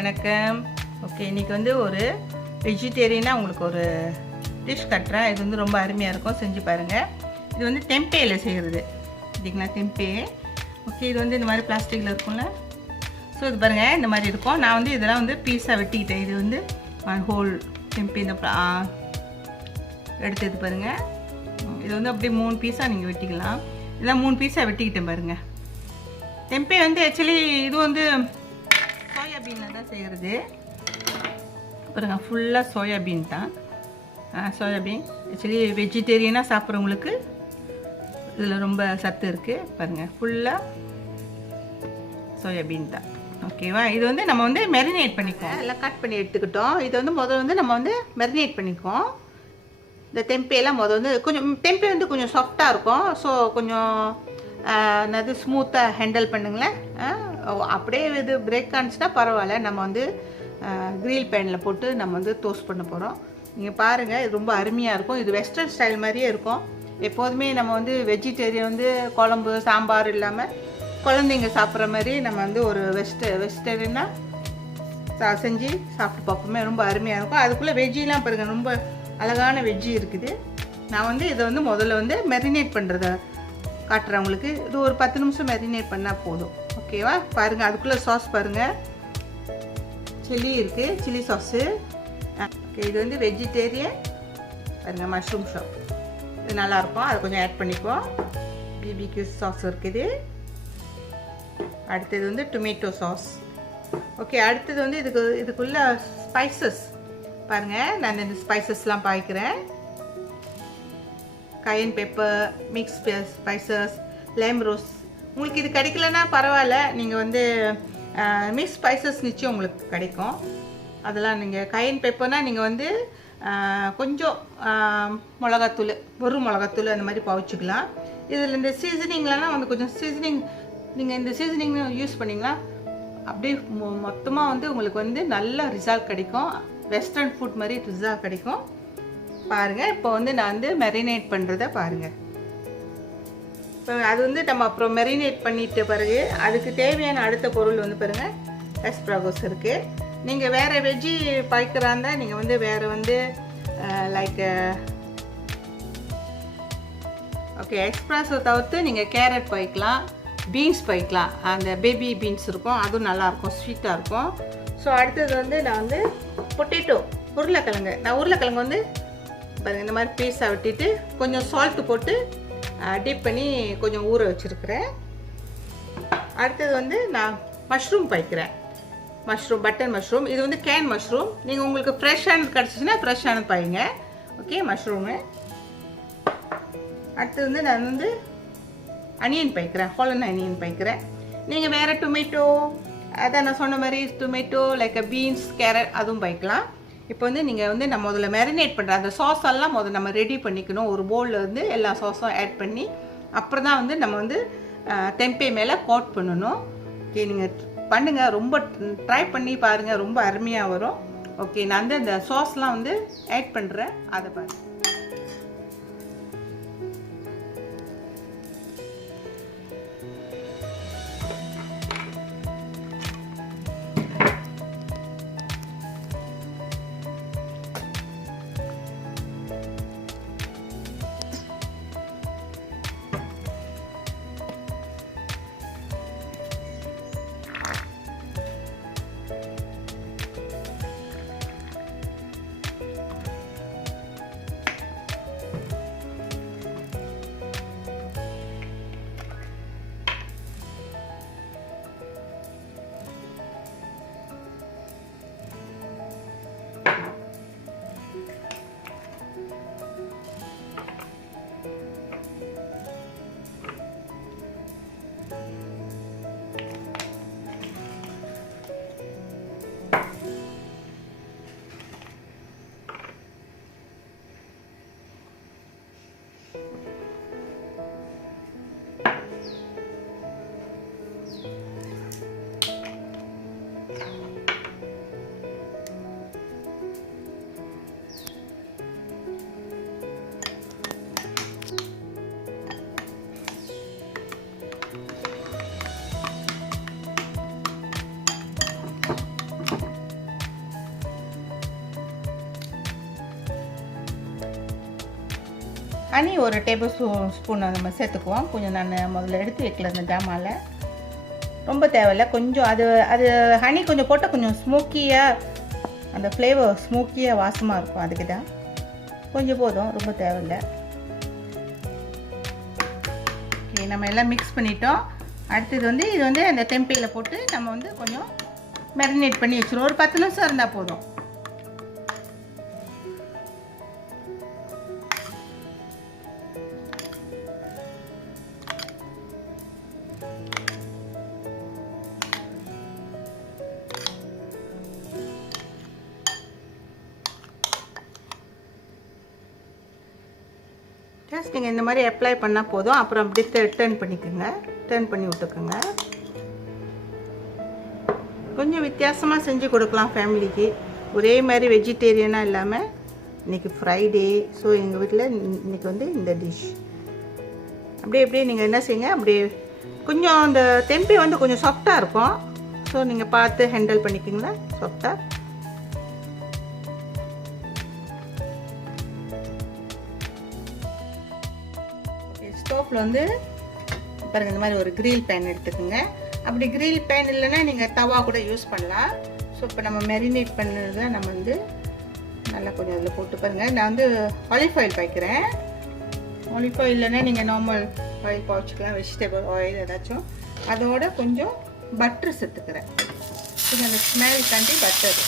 வணக்கம். ஓகே, இன்றைக்கி வந்து ஒரு வெஜிடேரியனாக உங்களுக்கு ஒரு டிஷ் கட்டுறேன். இது வந்து ரொம்ப அருமையாக இருக்கும், செஞ்சு பாருங்கள். இது வந்து டெம்பேயில் செய்கிறது இல்லைங்களா, டெம்பே. ஓகே, இது வந்து இந்த மாதிரி பிளாஸ்டிக்கில் இருக்கும்ல. ஸோ இது பாருங்கள், இந்த மாதிரி இருக்கும். நான் வந்து இதெல்லாம் வந்து பீஸாக வெட்டிக்கிட்டேன். இது வந்து ஹோல் டெம்பே இந்த எடுத்து இது பாருங்கள். இது வந்து அப்படியே 3 பீஸாக நீங்கள் வெட்டிக்கலாம். இதெல்லாம் 3 பீஸாக வெட்டிக்கிட்டேன் பாருங்கள். டெம்பே வந்து ஆக்சுவலி இது வந்து சோயாபீனில் தான் செய்கிறது. பாருங்க, ஃபுல்லாக சோயாபீன் தான். சோயாபீன் ஆக்சுவலி வெஜிடேரியனாக சாப்பிட்றவங்களுக்கு இதில் ரொம்ப சத்து இருக்குது. பாருங்கள், ஃபுல்லாக சோயாபீன் தான். ஓகேவா? இது வந்து நம்ம வந்து மெரினேட் பண்ணிக்குவோம். எல்லாம் கட் பண்ணி எடுத்துக்கிட்டோம். இது வந்து முதல்ல வந்து நம்ம வந்து மெரினேட் பண்ணிக்குவோம். இந்த டெம்பேலாம் முதல் வந்து கொஞ்சம் டெம்பே வந்து கொஞ்சம் சாஃப்டாக இருக்கும். ஸோ கொஞ்சம் என்னது ஸ்மூத்தாக ஹேண்டில் பண்ணுங்களேன். அப்படியே இது பிரேக் ஆனிச்சுன்னா பரவாயில்ல. நம்ம வந்து கிரில் பேனில் போட்டு நம்ம வந்து டோஸ்ட் பண்ண போகிறோம். நீங்கள் பாருங்கள், இது ரொம்ப அருமையாக இருக்கும். இது வெஸ்டர்ன் ஸ்டைல் மாதிரியே இருக்கும். எப்போதுமே நம்ம வந்து வெஜிடேரியன் வந்து குழம்பு சாம்பார் இல்லாமல் குழந்தைங்க சாப்பிட்ற மாதிரி நம்ம வந்து ஒரு வெஜிடேரியனாக செஞ்சு சாப்பிட்டு பார்ப்போமே, ரொம்ப அருமையாக இருக்கும். அதுக்குள்ளே வெஜ்ஜிலாம் பாருங்கள், ரொம்ப அழகான வெஜ்ஜி இருக்குது. நான் வந்து இதை வந்து முதல்ல வந்து மெரினேட் பண்ணுறத காட்டுறேன் உங்களுக்கு. இது ஒரு 10 நிமிஷம் மெரினேட் பண்ணால் போதும். ஓகேவா? பாருங்கள், அதுக்குள்ளே சாஸ் பாருங்கள், சில்லி இருக்குது, சில்லி சாஸு. ஓகே, இது வந்து வெஜிடேரியன் பாருங்கள், மஷ்ரூம் ஷாப். இது நல்லாயிருக்கும், அதை கொஞ்சம் ஆட் பண்ணிக்குவோம். பிபிக்யூ சாஸ் இருக்குது. அடுத்தது வந்து டொமேட்டோ சாஸ். ஓகே, அடுத்தது வந்து இதுக்குள்ள ஸ்பைசஸ் பாருங்கள். நான் இந்த ஸ்பைசஸ்லாம் பாய்க்கிறேன். cayenne pepper, mixed spices, lime rose. உங்களுக்கு இது கிடைக்கலன்னா பரவாயில்ல, நீங்கள் வந்து மிக்ஸ் ஸ்பைசஸ் நிச்சயம் உங்களுக்கு கிடைக்கும். அதெல்லாம் நீங்கள் cayenne pepperனால் நீங்கள் வந்து கொஞ்சம் மிளகாத்தூள், ஒரு மிளகாத்தூள் அந்த மாதிரி பாவிச்சுக்கலாம். இதில் இந்த சீசனிங்லாம் வந்து கொஞ்சம் சீசனிங், நீங்கள் இந்த சீசனிங் யூஸ் பண்ணிங்கன்னா அப்படியே மொத்தமாக வந்து உங்களுக்கு வந்து நல்ல ரிசல்ட் கிடைக்கும். வெஸ்டர்ன் ஃபுட் மாதிரி ரிசல்ட் கிடைக்கும். பாருங்கள், இப்போ வந்து நான் வந்து மெரினேட் பண்ணுறத பாருங்கள். இப்போ அது வந்து நம்ம அப்புறம் மெரினேட் பண்ணிட்ட பிறகு அதுக்கு தேவையான அடுத்த பொருள் வந்து பாருங்கள், எஸ்ப்ராகோஸ் இருக்குது. நீங்கள் வேறு வெஜ்ஜி பாய்க்கிறா இருந்தால் நீங்கள் வந்து வேறு வந்து லைக் ஓகே, எக்ஸ்ப்ராஸை தவிர்த்து நீங்கள் கேரட் பாய்க்கலாம், பீன்ஸ் பாய்க்கலாம். அந்த பேபி பீன்ஸ் இருக்கும், அதுவும் நல்லாயிருக்கும், ஸ்வீட்டாக இருக்கும். ஸோ அடுத்தது வந்து நான் வந்து பொட்டேட்டோ, உருளைக்கிழங்கு. நான் உருளைக்கிழங்கு வந்து பாருங்கள் இந்த மாதிரி பீஸாக வெட்டிட்டு கொஞ்சம் சால்ட்டு போட்டு டிப் பண்ணி கொஞ்சம் ஊற வச்சுருக்கிறேன். அடுத்தது வந்து நான் மஷ்ரூம் பாய்க்கிறேன். Mushroom, button mushroom. இது வந்து கேன் மஷ்ரூம். நீங்கள் உங்களுக்கு ஃப்ரெஷ்ஷானது கிடச்சிச்சின்னா ஃப்ரெஷ்ஷானது பாய்ங்க. Okay, mushroom. அடுத்தது வந்து நான் வந்து அனியன் பாய்க்கிறேன், ஹாலன் அனியன் பாய்க்கிறேன். நீங்கள் வேறு டொமேட்டோ, அதான் நான் சொன்ன மாதிரி டொமேட்டோ லைக் பீன்ஸ், கேரட் அதுவும் பாய்க்கலாம். இப்போ வந்து நீங்கள் வந்து நம்ம முதல்ல மேரினேட் பண்ணுற அந்த சாஸ் எல்லாம் முதல்ல நம்ம ரெடி பண்ணிக்கணும். ஒரு பவுலில் வந்து எல்லா சாஸும் ஆட் பண்ணி அப்புறம் தான் வந்து நம்ம வந்து டெம்பே மேலே கோட் பண்ணணும். ஓகே, நீங்கள் பண்ணுங்கள், ரொம்ப ட்ரை பண்ணி பாருங்கள், ரொம்ப அருமையாக வரும். ஓகே, நான் வந்து அந்த சாஸ்லாம் வந்து ஆட் பண்ணுறேன், அதை பாருங்கள். ஹனி ஒரு டேபிள் ஸ்பூன் நம்ம சேர்த்துக்குவோம். கொஞ்சம் நான் முதல்ல எடுத்து வைக்கல அந்த ஜாமாவில், ரொம்ப தேவையில்லை. கொஞ்சம் அது ஹனி கொஞ்சம் போட்டால் கொஞ்சம் ஸ்மோக்கியாக அந்த ஃப்ளேவர் ஸ்மோக்கியாக வாசமாக இருக்கும். அதுக்கு தான் கொஞ்சம் போதும், ரொம்ப தேவையில்லை. ஓகே, நம்ம எல்லாம் மிக்ஸ் பண்ணிட்டோம். அடுத்தது வந்து இது வந்து அந்த டெம்பேயில் போட்டு நம்ம வந்து கொஞ்சம் மேரினேட் பண்ணி வச்சுருவோம். ஒரு 10 நிமிஷம் இருந்தால் போதும். ஜஸ்ட் நீங்கள் இந்த மாதிரி அப்ளை பண்ணால் போதும். அப்புறம் அப்படியே டர்ன் பண்ணிக்கோங்க, டர்ன் பண்ணி விட்டுக்கோங்க. கொஞ்சம் வித்தியாசமாக செஞ்சு கொடுக்கலாம் ஃபேமிலிக்கு. ஒரே மாதிரி வெஜிடேரியனாக இல்லாமல் இன்றைக்கி ஃப்ரைடே, ஸோ எங்கள் வீட்டில் இன்றைக்கி வந்து இந்த டிஷ் அப்படியே நீங்கள் என்ன செய்யுங்க, அப்படியே கொஞ்சம் அந்த தெம்பே வந்து கொஞ்சம் சாஃப்டாக இருக்கும். ஸோ நீங்கள் பார்த்து ஹேண்டில் பண்ணிக்கிங்களா சாஃப்டாக. ஸ்டோவில் வந்து பாருங்கள் இந்த மாதிரி ஒரு கிரில் பேன் எடுத்துக்கோங்க. அப்படி கிரில் பேன் இல்லைன்னா நீங்கள் தவா கூட யூஸ் பண்ணலாம். ஸோ இப்போ நம்ம மேரினேட் பண்ணதை நம்ம வந்து நல்லா கொஞ்சம் அதில் போட்டு பாருங்கள். நான் வந்து ஆலிவ் ஆயில் பாய்க்கிறேன். ஆலிவ் ஆயில் இல்லைன்னா நீங்கள் நார்மல் ஆயில் பாய்ச்சிக்கலாம், வெஜிடபிள் ஆயில் ஏதாச்சும். அதோட கொஞ்சம் பட்டர் சேர்த்துக்கிறேன். கொஞ்சம் அந்த ஸ்மெல் காண்டி பட்டர்.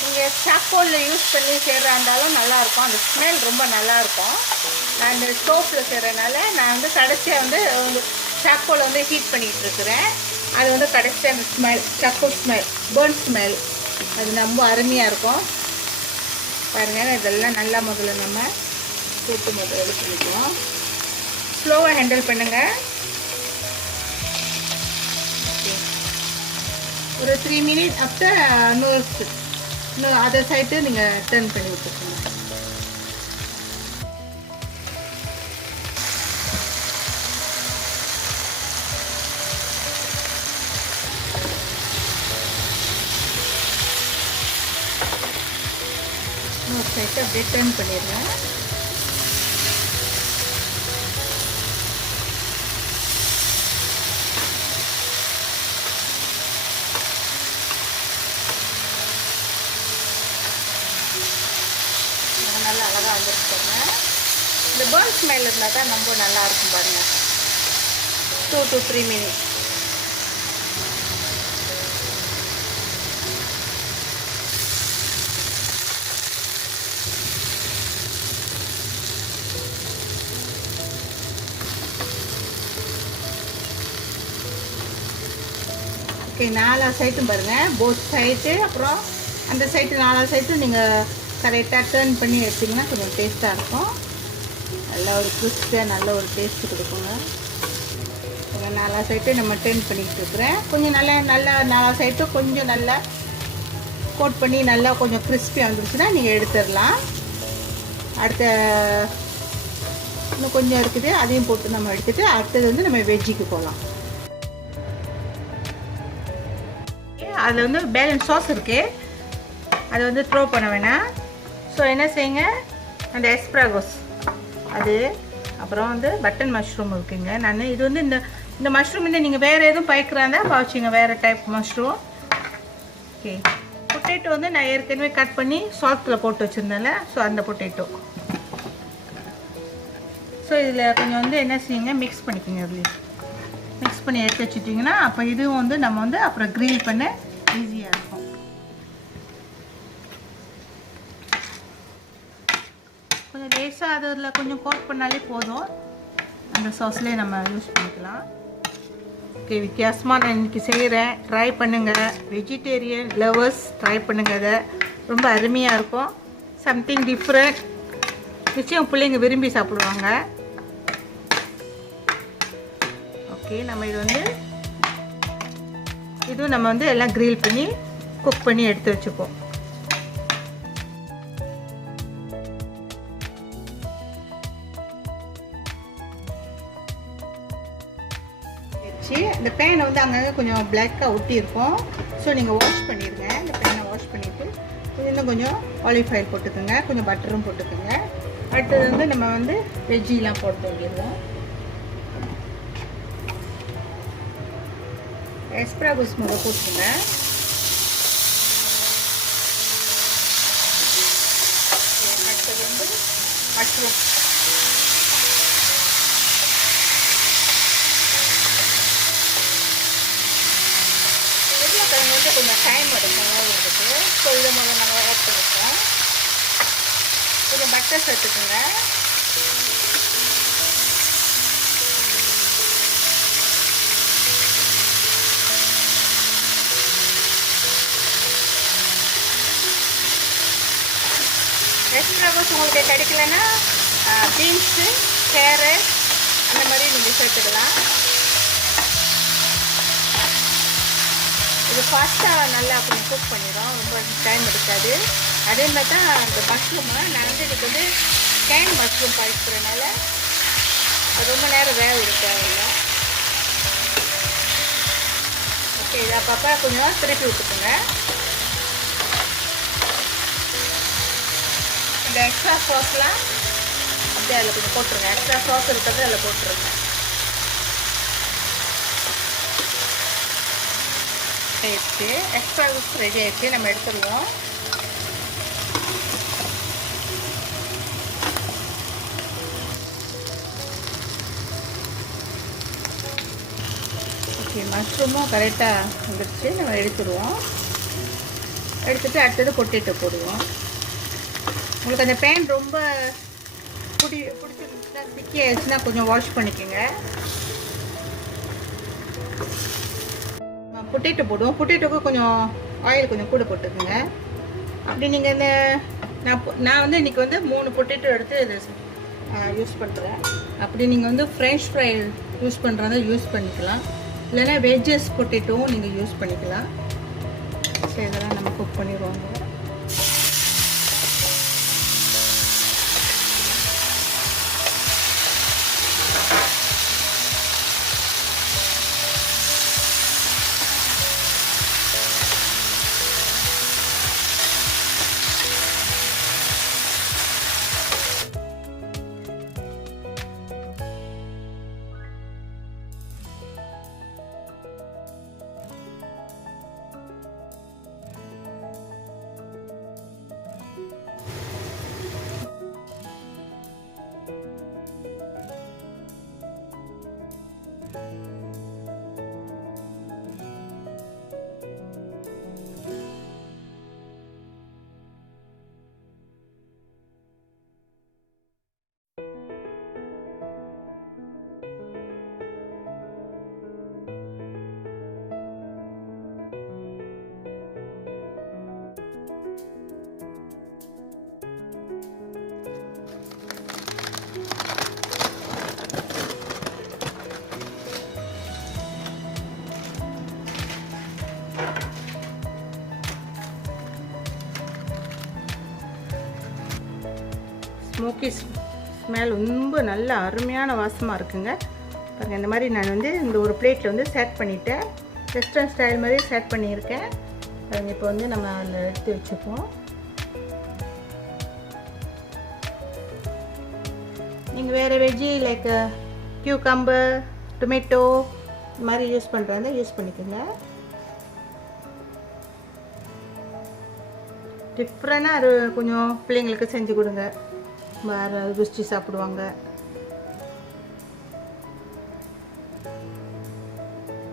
நீங்கள் சாக்கோலில் யூஸ் பண்ணி செய்கிறா இருந்தாலும் நல்லாயிருக்கும், அந்த ஸ்மெல் ரொம்ப நல்லாயிருக்கும். நான் இந்த ஸ்டோவில் செய்கிறனால நான் வந்து கடைசியாக வந்து சாக்கோலை வந்து ஹீட் பண்ணிகிட்டு இருக்கிறேன். அது வந்து கடைசியாக அந்த smell choco smell, burn smell, அது ரொம்ப அருமையாக இருக்கும். பாருங்கள், இதெல்லாம் நல்லா முதல்ல நம்ம போட்டு முதல்ல இது பண்ணிக்கலாம். ஸ்லோவாக ஹேண்டில் பண்ணுங்கள். ஒரு 3 மினிட் ஆஃப்டர் இன்னும் அதர் சைடு நீங்கள் டர்ன் பண்ணி விட்டுருக்கோங்க. இன்னொரு சைடு அப்படியே டர்ன் பண்ணிடுங்க. நல்லா அழகாக வந்துருக்குங்க. இந்த பர்ன் ஸ்மெல் இருந்தால் தான் ரொம்ப நல்லாயிருக்கும் பாருங்கள். 2 to 3 மினிட்ஸ். ஓகே, 4 சைட்டும் பாருங்கள், போத் சைடு அப்புறம் அந்த சைடு 4 சைட்டும் நீங்கள் கரெக்டாக டர்ன் பண்ணி எடுத்திங்கன்னா கொஞ்சம் டேஸ்ட்டாக இருக்கும். நல்லா ஒரு கிறிஸ்பியாக நல்ல ஒரு டேஸ்ட்டு கொடுக்குங்க. கொஞ்சம் 4 சைட்டு நம்ம டர்ன் பண்ணிக்கிட்டு இருக்கிறேன். கொஞ்சம் நல்லா 4 சைட்டும் கொஞ்சம் நல்லா கோட் பண்ணி நல்லா கொஞ்சம் கிறிஸ்பியாக வந்துருச்சுன்னா நீங்கள் எடுத்துடலாம். அடுத்த இன்னும் கொஞ்சம் இருக்குது, அதையும் போட்டு நம்ம எடுத்துகிட்டு அடுத்தது வந்து நம்ம வெஜ்ஜிக்கு போகலாம். அதில் வந்து பேலன்ஸ் சாஸ் இருக்குது, அதை வந்து த்ரோ பண்ண வேணாம். ஸோ என்ன செய்யுங்க, அந்த எஸ்ப்ராகோஸ் அது, அப்புறம் வந்து பட்டன் மஷ்ரூம் இருக்குங்க. நான் இது வந்து இந்த மஷ்ரூம் வந்து நீங்கள் வேறு எதுவும் பயிக்கிறாந்தா பாய்ச்சிங்க, வேறு டைப் மஷ்ரூம். ஓகே, பொட்டேட்டோ வந்து நான் ஏற்கனவே கட் பண்ணி சால்ட்டில் போட்டு வச்சுருந்தேன்ல, ஸோ அந்த பொட்டேட்டோ. ஸோ இதில் கொஞ்சம் வந்து என்ன செய்யுங்க, மிக்ஸ் பண்ணிக்கோங்க. அதுலேயே மிக்ஸ் பண்ணி எடுத்து வச்சுட்டிங்கன்னா அப்போ இதுவும் வந்து நம்ம வந்து அப்புறம் க்ரில் பண்ண ஈஸியாக இருக்கும். கொஞ்சம் லேசாக அதில் கொஞ்சம் கோட் பண்ணாலே போதும், அந்த சாஸ்லேயே நம்ம யூஸ் பண்ணிக்கலாம். ஓகே, வித்தியாசமாக நான் இன்றைக்கி செய்கிறேன், ட்ரை பண்ணுங்கள். வெஜிடேரியன் லவர்ஸ் ட்ரை பண்ணுங்கள், அதை ரொம்ப அருமையாக இருக்கும். சம்திங் டிஃப்ரெண்ட், நிச்சயம் பிள்ளைங்க விரும்பி சாப்பிடுவாங்க. ஓகே, நம்ம இதுவும் நம்ம வந்து எல்லாம் க்ரில் பண்ணி குக் பண்ணி எடுத்து வச்சுப்போம். ஆயிடுச்சு. இந்த பேனை வந்து அங்கங்கே கொஞ்சம் பிளாக்காக ஒட்டி இருக்கும். ஸோ நீங்கள் வாஷ் பண்ணிடுங்க. இந்த பேனை வாஷ் பண்ணிவிட்டு இன்னும் கொஞ்சம் ஆலிவ் ஆயில் போட்டுக்கோங்க, கொஞ்சம் பட்டரும் போட்டுக்கோங்க. அடுத்தது வந்து நம்ம வந்து வெஜ்ஜிலாம் போட்டு வேண்டிடுவோம். எஸ்ப்ராகோஸ் முதல் போட்டுருங்க. அடுத்தது வந்து மஷ்ரூம். உருளைக்கிழங்கு வந்து கொஞ்சம் டைம் எடுக்கும் வேகிறதுக்கு. ஸோ இதை முதல்ல நம்ம ஆட் பண்ணிப்போம். கொஞ்சம் பட்டர் சேர்த்துக்குங்க. வெஜிடபிள்ஸ் உங்களுக்கு கிடைக்கலன்னா பீன்ஸு, கேரட் அந்த மாதிரி நீங்கள் சேர்த்துக்கலாம். இது ஃபாஸ்ட்டாக நல்லா கொஞ்சம் குக் பண்ணிடும், ரொம்ப டைம் எடுக்காது. அதே மாதிரி தான் அந்த மஷ்ரூமை நான் வந்து இதுக்கு வந்து கேன் மஷ்ரூம் பாய்க்கிறதுனால அது ரொம்ப நேரம் வேக தேவையில்லை. ஓகே, இதை அப்பப்போ கொஞ்சம் திருப்பி விட்டுக்குங்க. இந்த எக்ஸ்ட்ரா சாஸ்லாம் அப்படியே அதில் கொஞ்சம் போட்டுருங்க. எக்ஸ்ட்ரா சாஸ் இருக்கிறது அதில் போட்டுருங்க. ஆயிடுச்சு, எக்ஸ்ட்ரா சாஸ் ரெடி ஆயிடுச்சு. நம்ம எடுத்துருவோம். ஓகே, மஷ்ரூமும் கரெக்டாக வந்துடுச்சு. நம்ம எடுத்துருவோம். எடுத்துகிட்டு அடுத்தது பொட்டேட்டோ போடுவோம். உங்களுக்கு அந்த பேன் ரொம்ப பிடிச்சிருந்துச்சுன்னா ஸ்டிக்கி ஆயிடுச்சுன்னா கொஞ்சம் வாஷ் பண்ணிக்கோங்க. பொட்டேட்டோ போடுவோம். பொட்டேட்டோக்கு கொஞ்சம் ஆயில் கொஞ்சம் கூட போட்டுக்குங்க. அப்படி நீங்கள் இந்த நான் வந்து இன்றைக்கி வந்து 3 பொட்டேட்டோ எடுத்து இது யூஸ் பண்ணுறேன். அப்படி நீங்கள் வந்து ஃப்ரெஞ்ச் ஃப்ரை யூஸ் பண்ணுறதா யூஸ் பண்ணிக்கலாம். இல்லைன்னா வெஜ்ஜஸ் பொட்டேட்டோவும் நீங்கள் யூஸ் பண்ணிக்கலாம். ஸோ இதெல்லாம் நம்ம குக் பண்ணிடுவாங்க. ஸ்மோக்கி ஸ்மெல் ரொம்ப நல்ல அருமையான வாசமாக இருக்குங்க. பாருங்கள், இந்த மாதிரி நான் வந்து இந்த ஒரு பிளேட்டில் வந்து செட் பண்ணிவிட்டேன். ரெஸ்டாரண்ட் ஸ்டைல் மாதிரி செட் பண்ணியிருக்கேன். பாருங்கள், இப்போ வந்து நம்ம அதில் எடுத்து வச்சுப்போம். நீங்கள் வேறு வெஜ்ஜி லைக் கியூக்கம்பர், டொமேட்டோ இந்த மாதிரி யூஸ் பண்ணுறாங்க, யூஸ் பண்ணிக்கோங்க. டிஃப்ரெண்டாக அது கொஞ்சம் பிள்ளைங்களுக்கு செஞ்சு கொடுங்க, வேறு ருசி சாப்பிடுவாங்க.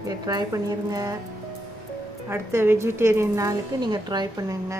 இதை ட்ரை பண்ணிடுங்க. அடுத்த வெஜிடேரியன் நாளுக்கு நீங்கள் ட்ரை பண்ணுங்க.